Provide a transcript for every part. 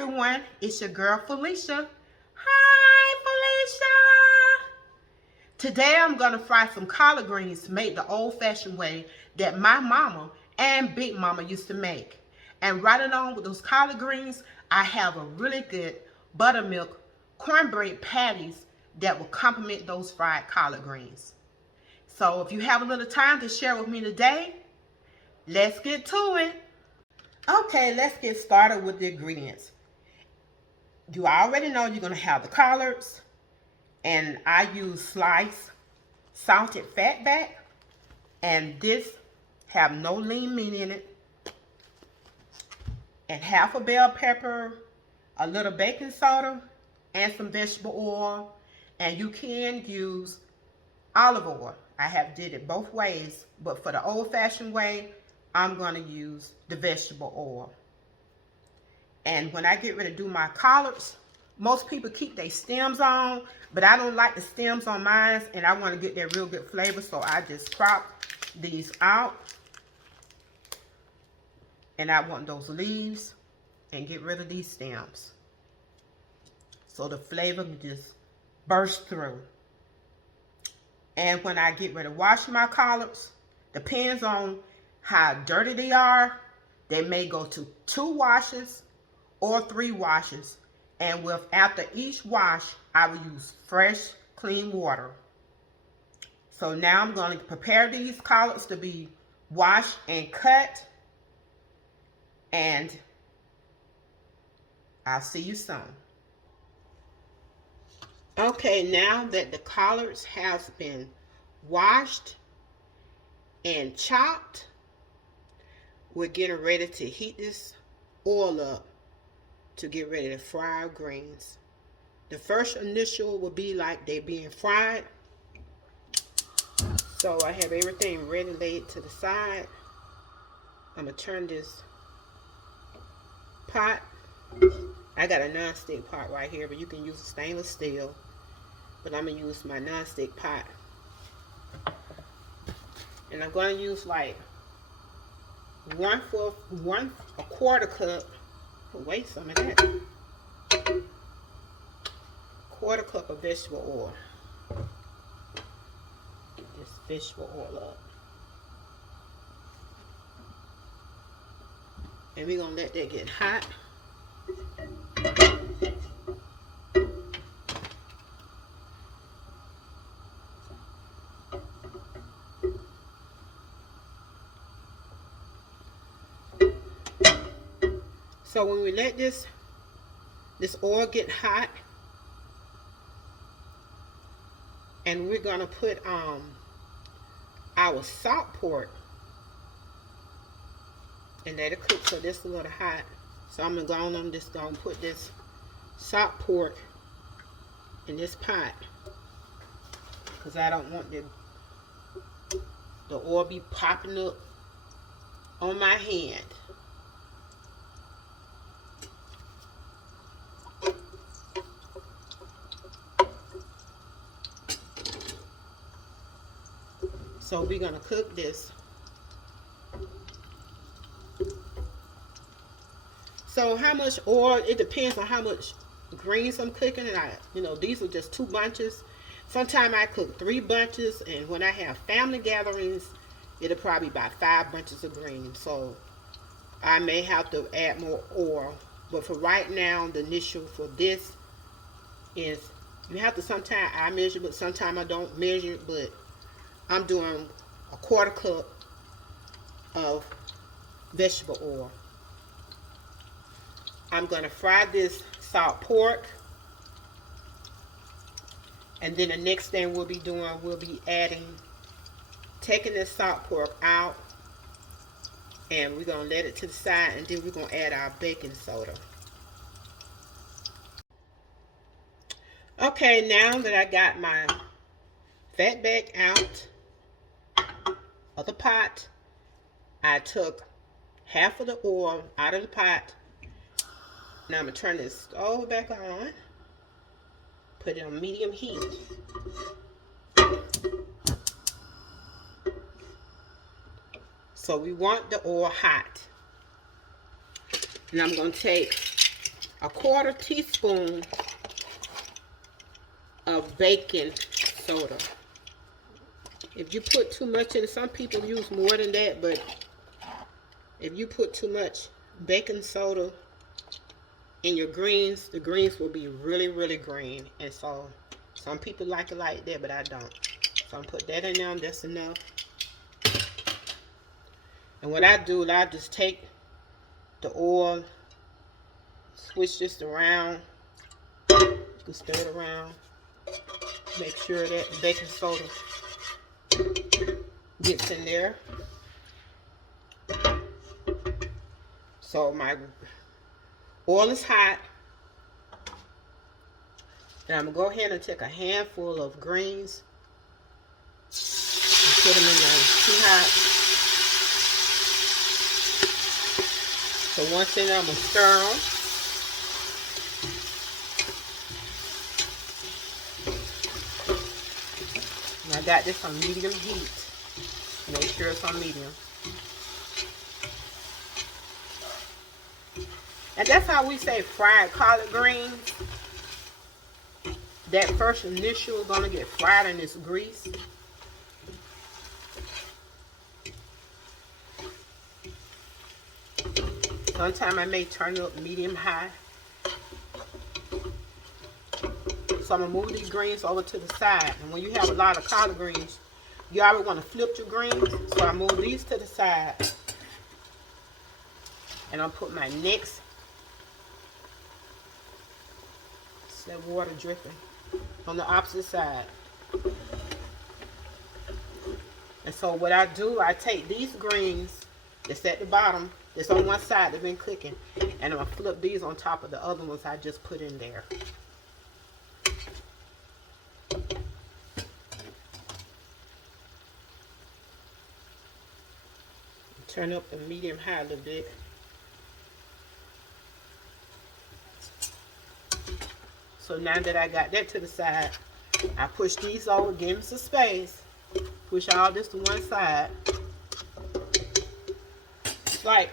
everyone, it's your girl Felicia. Hi Felicia! Today I'm gonna fry some collard greens made the old-fashioned way that my mama and Big Mama used to make. And right along with those collard greens, I have a really good buttermilk cornbread patties that will complement those fried collard greens. So if you have a little time to share with me today, let's get to it. Okay, let's get started with the ingredients. You already know you're going to have the collards, and I use sliced salted fatback, and this have no lean meat in it, and half a bell pepper, a little baking soda, and some vegetable oil, and you can use olive oil. I have did it both ways, but for the old-fashioned way, I'm going to use the vegetable oil. And when I get ready to do my collards, most people keep their stems on, but I don't like the stems on mine, and I want to get that real good flavor, so I just crop these out. And I want those leaves and get rid of these stems, so the flavor can just burst through. And when I get ready to wash my collards, depends on how dirty they are. They may go to 2 washes or 3 washes. And after each wash, I will use fresh, clean water. So now I'm going to prepare these collards to be washed and cut. And I'll see you soon. Okay, now that the collards have been washed and chopped, we're getting ready to heat this oil up to get ready to fry our greens. The first initial will be like they being fried. So I have everything ready laid to the side. I'm going to turn this pot. I got a non-stick pot right here, but you can use a stainless steel. But I'm going to use my non-stick pot. And I'm going to use like a quarter cup. Wait some of that. Quarter cup of vegetable oil. Get this vegetable oil up. And we're going to let that get hot. So when we let this oil get hot, and we're gonna put our salt pork and let it cook. So this is a little hot. So I'm just gonna put this salt pork in this pot, because I don't want the oil be popping up on my hand. So we're going to cook this. So how much oil, it depends on how much greens I'm cooking. And these are just 2 bunches. Sometimes I cook 3 bunches, and when I have family gatherings, it'll probably be about 5 bunches of greens. So I may have to add more oil. But for right now, the initial for this is, you have to, sometimes I measure, but sometimes I don't measure, but I'm doing a quarter cup of vegetable oil. I'm going to fry this salt pork. And then the next thing we'll be doing, we'll be taking this salt pork out. And we're going to let it to the side, and then we're going to add our baking soda. Okay, now that I got my fatback out of the pot, I took half of the oil out of the pot. Now I'm going to turn this stove back on, put it on medium heat. So we want the oil hot. And I'm going to take a 1/4 teaspoon of baking soda. If you put too much in, some people use more than that, but if you put too much baking soda in your greens, the greens will be really, really green. And so some people like it like that, but I don't. So I'm put that in there, that's enough. And what I do is I just take the oil, switch this around, you can stir it around, make sure that the baking soda gets in there. So my oil is hot, and I'm going to go ahead and take a handful of greens and put them in there. It's too hot. So once in there, I'm going to stir them. And I got this on medium heat. Make sure it's on medium. And that's how we say fried collard greens. That first initial is going to get fried in this grease. Sometimes I may turn it up medium high. So I'm going to move these greens over to the side. And when you have a lot of collard greens, you always want to flip your greens. So I move these to the side. And I'll put my next. It's that water dripping on the opposite side. And so what I do, I take these greens that's at the bottom, that's on one side, they've been cooking, and I'm going to flip these on top of the other ones I just put in there. Turn up the medium high a little bit. So now that I got that to the side, I push these over, give them some space. Push all this to one side. It's like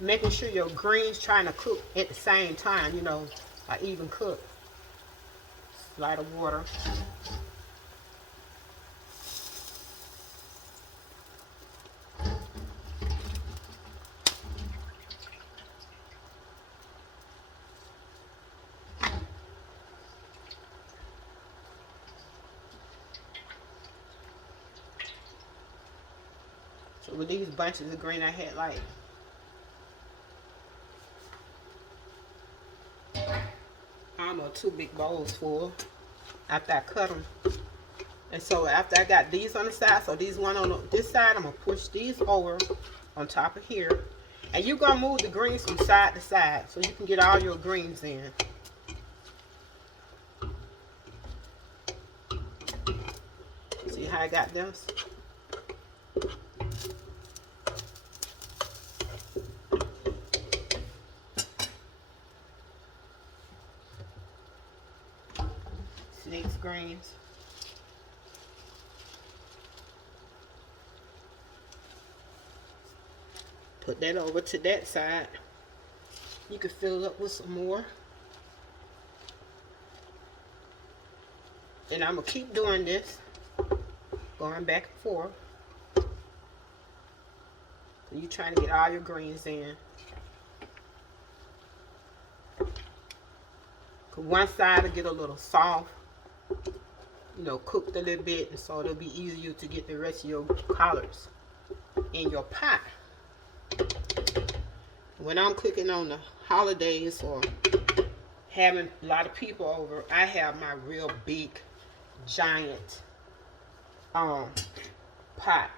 making sure your greens trying to cook at the same time, you know, an even cook. Light of water. So with these bunches of green, I had like almost 2 big bowls full after I cut them. And so after I got these on the side, so these one on this side, I'm going to push these over on top of here. And you're going to move the greens from side to side so you can get all your greens in. See how I got this? These greens. Put that over to that side. You can fill it up with some more. And I'm going to keep doing this. Going back and forth. So you're trying to get all your greens in. One side will get a little soft. You know, cooked a little bit, and so it'll be easier to get the rest of your collards in your pot. When I'm cooking on the holidays or having a lot of people over, I have my real big, giant pot. I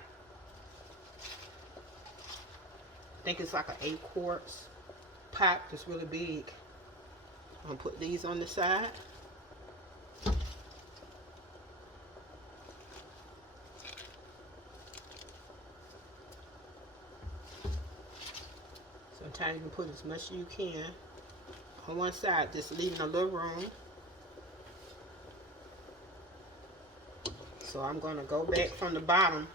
think it's like an 8 quarts pot, just really big. I'm gonna put these on the side. Sometimes you can put as much as you can on one side, just leaving a little room. So I'm going to go back from the bottom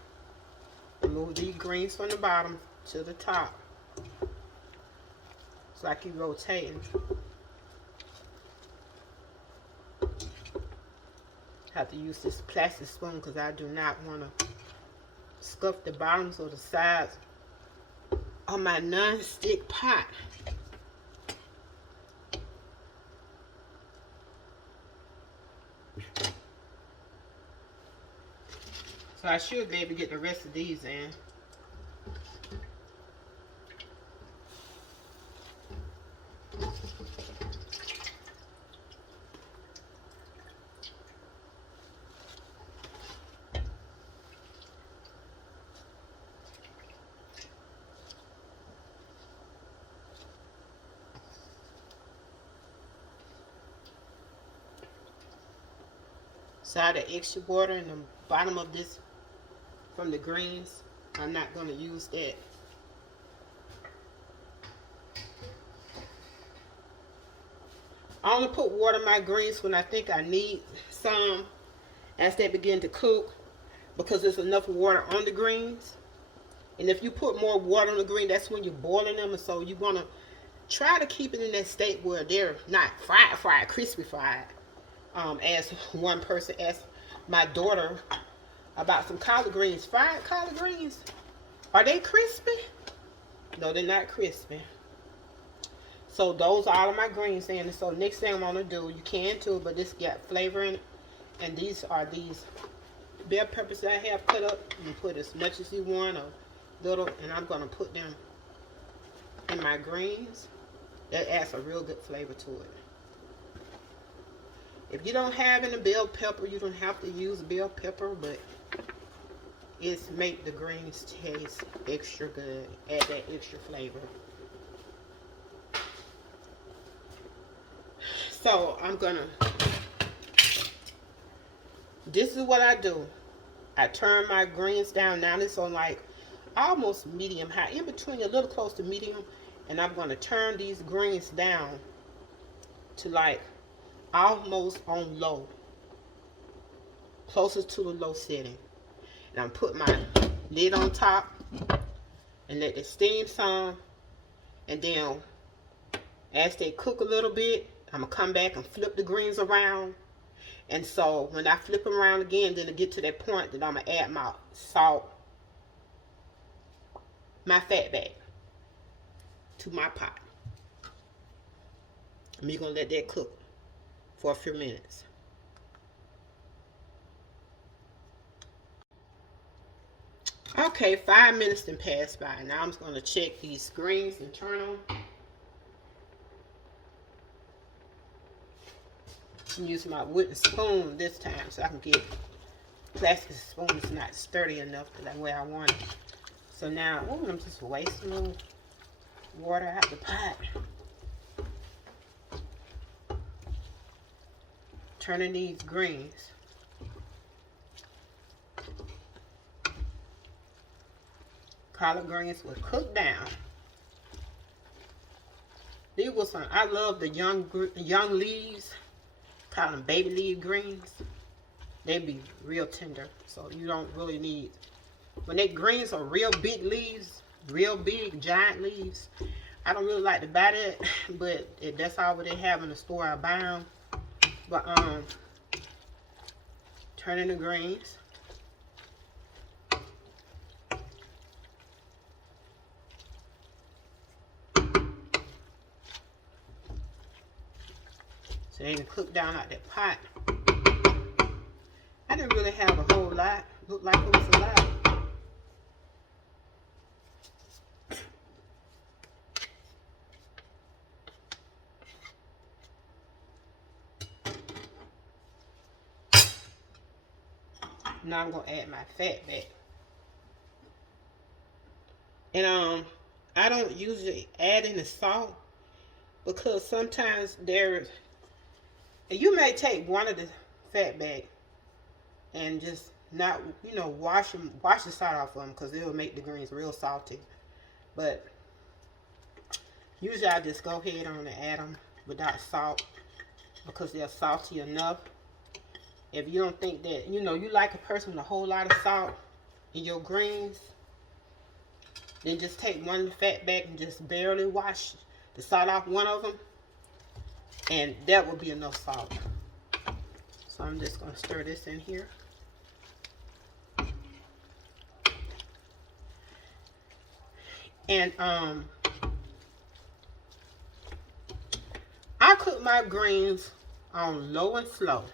and move these greens from the bottom to the top. It's like you rotating. Have to use this plastic spoon because I do not want to scuff the bottoms or the sides of my non-stick pot. So I should be able to get the rest of these in. So the extra water in the bottom of this from the greens, I'm not going to use that. I only put water in my greens when I think I need some as they begin to cook, because there's enough water on the greens. And if you put more water on the green, that's when you're boiling them. And so you want to try to keep it in that state where they're not fried, crispy fried. As one person asked my daughter about some collard greens. Fried collard greens, are they crispy? No, they're not crispy. So those are all of my greens in. And so next thing I'm going to do, you can too, but this got flavor in it. And these are these bell peppers that I have cut up. You can put as much as you want, or little, and I'm going to put them in my greens. That adds a real good flavor to it. If you don't have any bell pepper, you don't have to use bell pepper, but it's make the greens taste extra good, add that extra flavor. So I'm gonna, this is what I do. I turn my greens down. Now it's on like almost medium high, in between, a little close to medium, and I'm gonna turn these greens down to like almost on low, closest to the low setting. And I'm put my lid on top and let it steam some, and then as they cook a little bit, I'm gonna come back and flip the greens around. And so when I flip them around again, then I get to that point that I'm gonna add my salt, my fatback to my pot. I'm gonna let that cook for a few minutes. Okay, 5 minutes then passed by. Now I'm just going to check these greens and turn them. I'm using my wooden spoon this time so I can get plastic spoon is not sturdy enough to the way I want it. So now, oh, I'm just wasting a little water out the pot. Turning these greens. Collard greens will cook down. These were some, I love the young leaves. Call them baby leaf greens. They be real tender, so you don't really need, when they greens are real big leaves, real big giant leaves, I don't really like to buy that, but if that's all they have in the store, I buy them. But turning the greens. So they can cook down out that pot. I didn't really have a whole lot. Looked like it was a lot. Now I'm gonna add my fatback. And I don't usually add any salt because sometimes there's, and you may take one of the fatback and just not, you know, wash the salt off of them because it will make the greens real salty. But usually I just go ahead on and add them without salt because they're salty enough. If you don't think that, you know, you like a person with a whole lot of salt in your greens, then just take one fatback and just barely wash to salt off one of them, and that will be enough salt. So I'm just going to stir this in here. And I cook my greens on low and slow.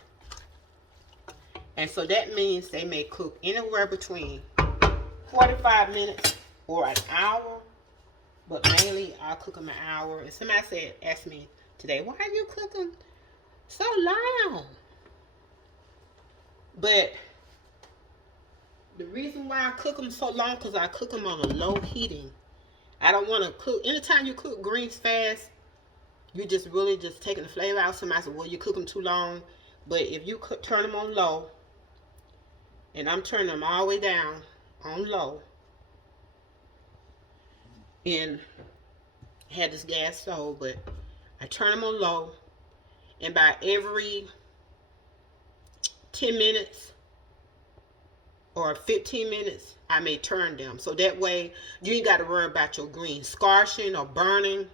And so that means they may cook anywhere between 45 minutes or an hour. But mainly, I'll cook them an hour. And somebody asked me today, why are you cooking so long? But the reason why I cook them so long, because I cook them on a low heating. I don't want to cook. Anytime you cook greens fast, you just really just taking the flavor out. Somebody said, well, you cook them too long. But if you turn them on low, and I'm turning them all the way down on low, and I had this gas stove, but I turn them on low, and by every 10 minutes or 15 minutes, I may turn them. So that way, you ain't got to worry about your greens scorching or burning,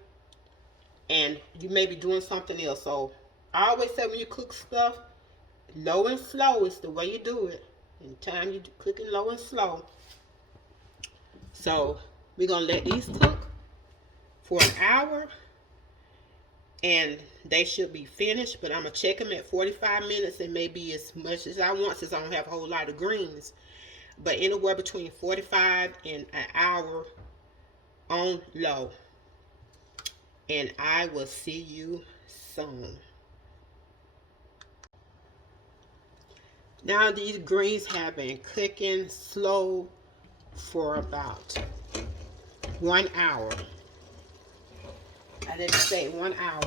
and you may be doing something else. So I always say when you cook stuff, low and slow is the way you do it. Anytime you're cooking low and slow. So we're going to let these cook for an hour, and they should be finished. But I'm going to check them at 45 minutes, and maybe as much as I want, since I don't have a whole lot of greens. But anywhere between 45 and an hour on low. And I will see you soon. Now these greens have been cooking slow for about 1 hour. I didn't say 1 hour.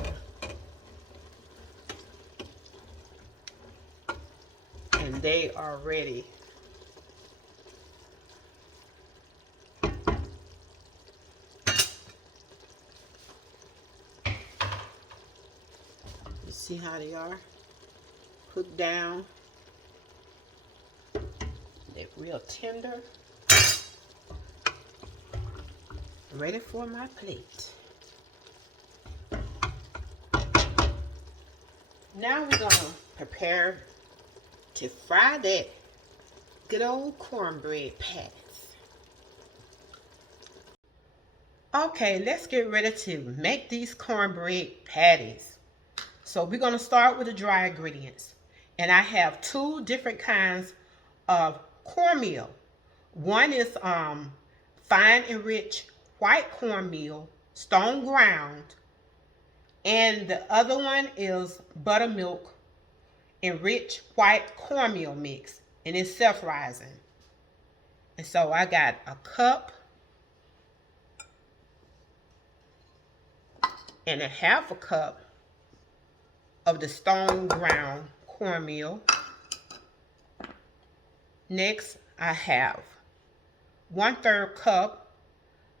And they are ready. You see how they are? Cooked down. They're real tender. Ready for my plate. Now we're going to prepare to fry that good old cornbread patties. Okay, let's get ready to make these cornbread patties. So we're going to start with the dry ingredients. And I have 2 different kinds of cornmeal. One is fine enriched white cornmeal, stone ground. And the other one is buttermilk enriched white cornmeal mix. And it's self-rising. And so I got a cup and a half a cup of the stone ground cornmeal. Next, I have 1/3 cup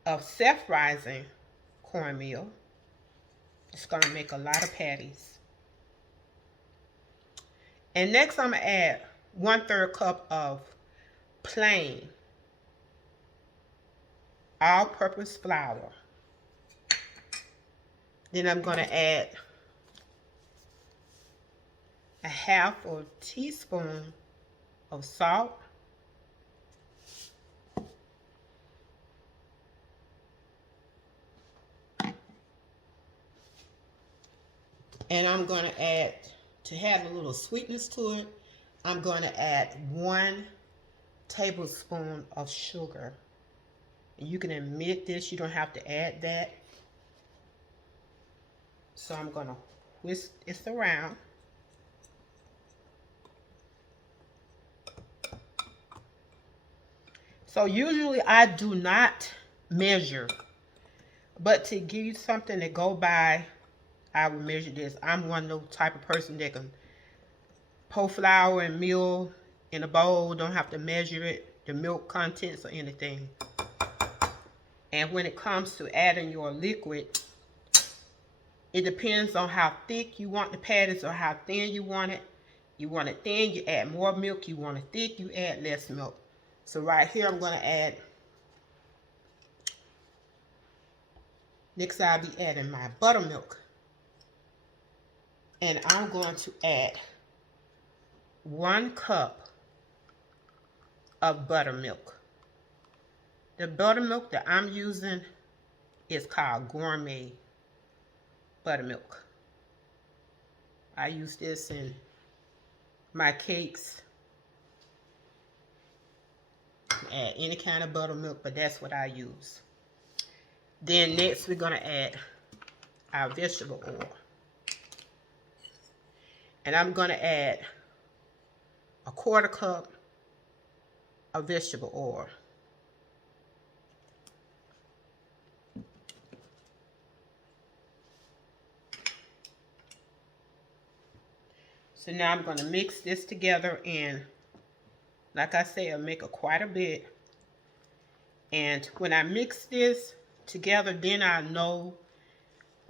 of self-rising cornmeal. It's going to make a lot of patties. And next, I'm going to add 1/3 cup of plain all-purpose flour. Then I'm going to add a half a teaspoon of salt. And I'm going to add, to have a little sweetness to it, I'm going to add 1 tablespoon of sugar. You can omit this, you don't have to add that. So I'm going to whisk this around. So usually I do not measure, but to give you something to go by, I will measure this. I'm one of those type of person that can pour flour and milk in a bowl, don't have to measure it, the milk contents or anything. And when it comes to adding your liquid, it depends on how thick you want the patties or how thin you want it. You want it thin, you add more milk. You want it thick, you add less milk. So right here, I'm going to add Next, I'll be adding my buttermilk. And I'm going to add 1 cup of buttermilk. The buttermilk that I'm using is called gourmet buttermilk. I use this in my cakes. Add any kind of buttermilk, but that's what I use. Then next we're going to add our vegetable oil. And I'm going to add a 1/4 cup of vegetable oil. So now I'm going to mix this together, and like I said, I'll make quite a bit. And when I mix this together, then I know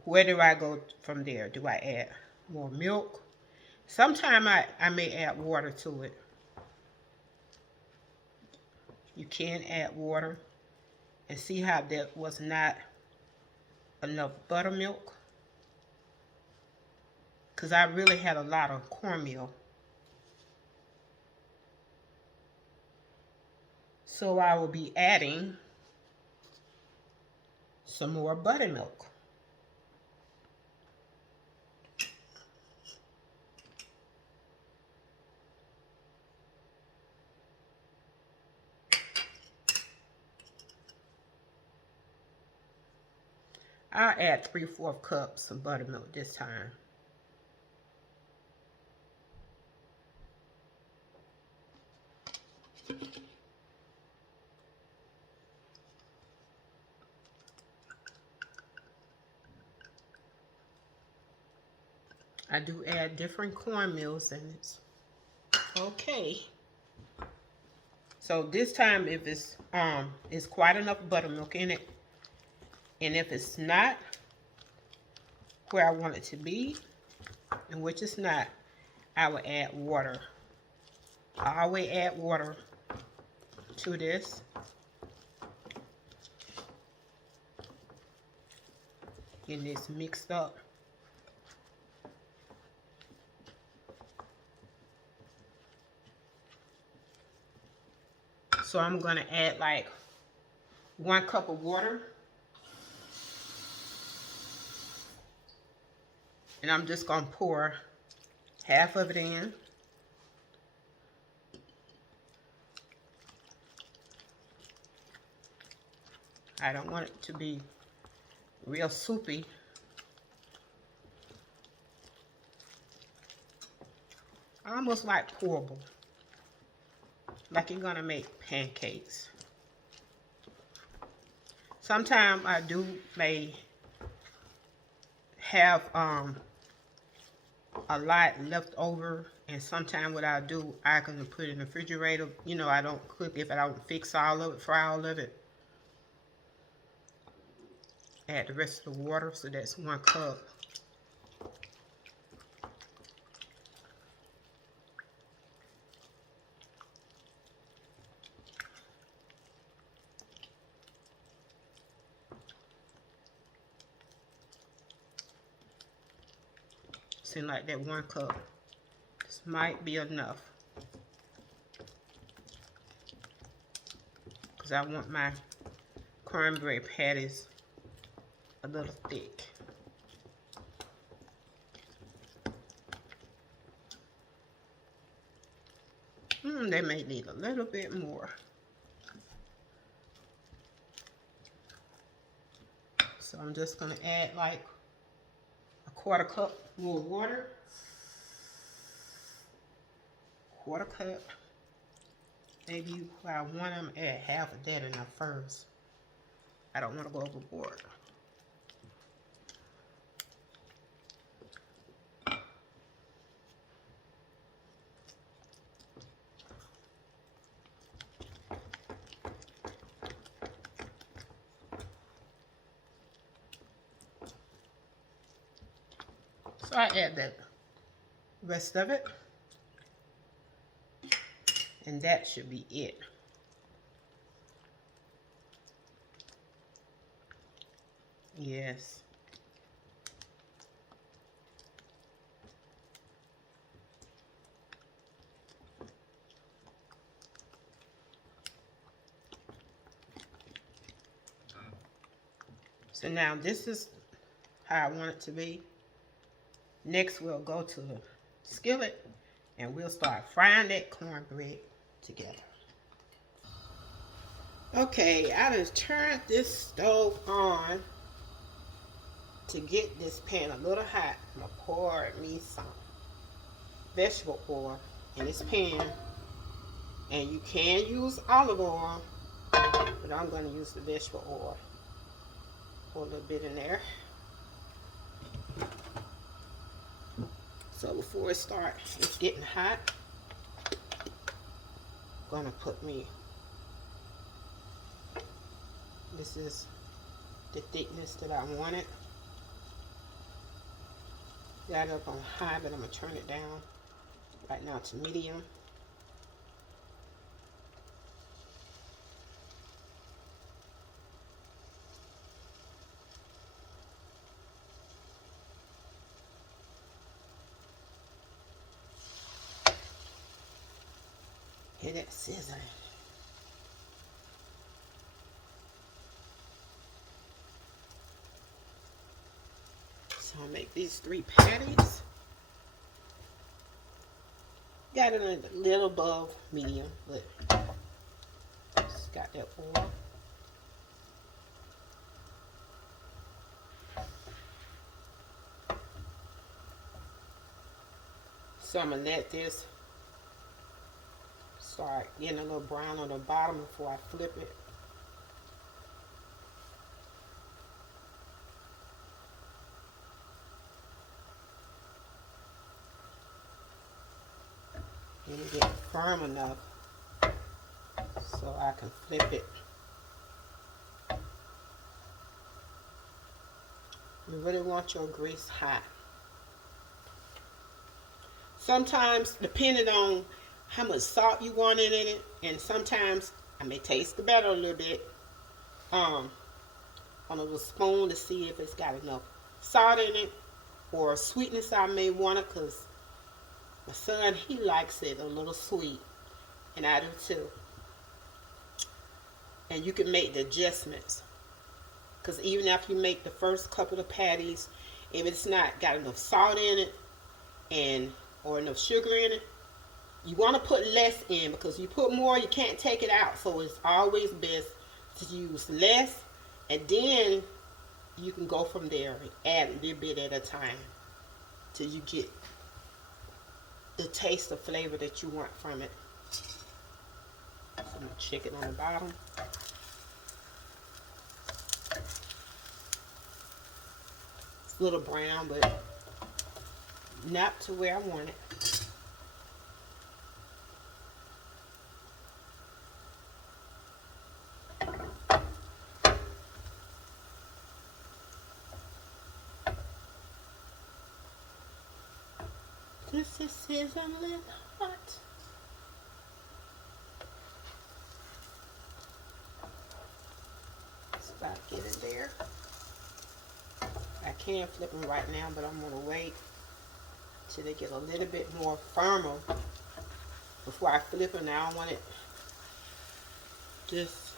where do I go from there. Do I add more milk? Sometimes I may add water to it. You can add water. And see how that was not enough buttermilk? Because I really had a lot of cornmeal. So I will be adding some more buttermilk. I'll add 3/4 cups of buttermilk this time. I do add different cornmeals in it. Okay. So this time, if it's quite enough buttermilk in it, and if it's not where I want it to be, and which it's not, I will add water. I always add water to this. Getting this mixed up. So I'm going to add like 1 cup of water. And I'm just going to pour half of it in. I don't want it to be real soupy. Almost like pourable. Like you're going to make pancakes. Sometimes I may have a lot left over, and sometimes what I do, I can put it in the refrigerator. You know, I don't cook if I don't fix all of it, fry all of it. Add the rest of the water, so that's 1 cup. Seems like that 1 cup. This might be enough. Because I want my cornbread patties a little thick. They may need a little bit more. So I'm just going to add like a 1/4 cup more water. 1/4 cup. Maybe where I want them, add half of that in there first. I don't want to go overboard. So I add the rest of it. And that should be it. Yes. So now this is how I want it to be. Next we'll go to the skillet and we'll start frying that cornbread together. Okay, I just turned this stove on to get this pan a little hot. I'm gonna pour me some vegetable oil in this pan, and you can use olive oil, but I'm gonna use the vegetable oil. Pour a little bit in there. So before it starts, it's getting hot. I'm gonna put me, this is the thickness that I wanted. Got it up on high, but I'm gonna turn it down right now to medium. Hear that sizzling. So I'll make these 3 patties. Got it a little above medium, but just got that oil. So I'm gonna let this start getting a little brown on the bottom before I flip it. And get firm enough so I can flip it. You really want your grease hot. Sometimes, depending on how much salt you want in it, and sometimes I may taste the batter a little bit on a little spoon to see if it's got enough salt in it or sweetness I may want it, because my son, he likes it a little sweet, and I do too. And you can make the adjustments, because even after you make the first couple of patties, if it's not got enough salt in it or enough sugar in it, you want to put less in, because you put more, you can't take it out. So it's always best to use less, and then you can go from there and add a little bit at a time till you get the taste of flavor that you want from it. Some chicken on the bottom. It's a little brown, but not to where I want it. This is sizzling hot. Start getting there. I can flip them right now, but I'm gonna wait till they get a little bit more firmer before I flip them. Now I want it just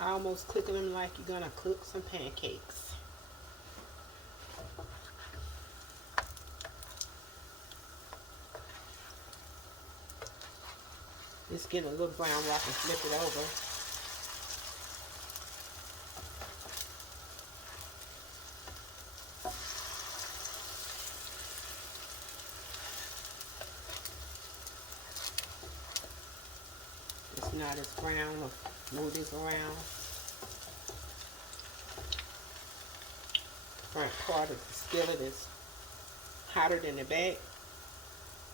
almost cooking them like you're gonna cook some pancakes. It's getting a little brown where I can flip it over. It's not as brown. I'll move this around. Front part of the skillet is hotter than the back,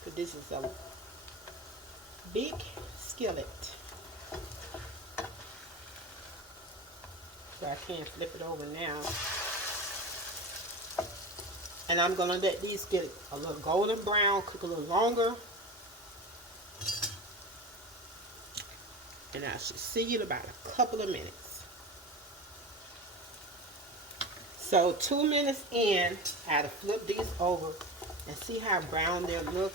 but this is a big skillet, so I can flip it over now. And I'm gonna let these get a little golden brown, cook a little longer, And I should see you in about a couple of minutes. So 2 minutes in, I had to flip these over and see how brown they look.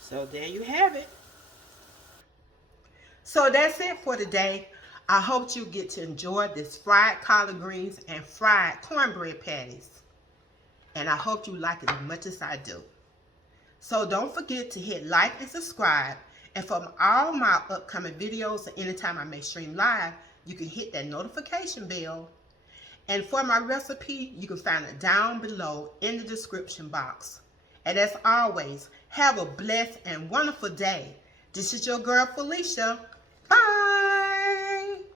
So there you have it. So that's it for today. I hope you get to enjoy this fried collard greens and fried cornbread patties. And I hope you like it as much as I do. So don't forget to hit like and subscribe. And for all my upcoming videos, and anytime I may stream live, you can hit that notification bell. And for my recipe, you can find it down below in the description box. And as always, have a blessed and wonderful day. This is your girl Felicia. Bye.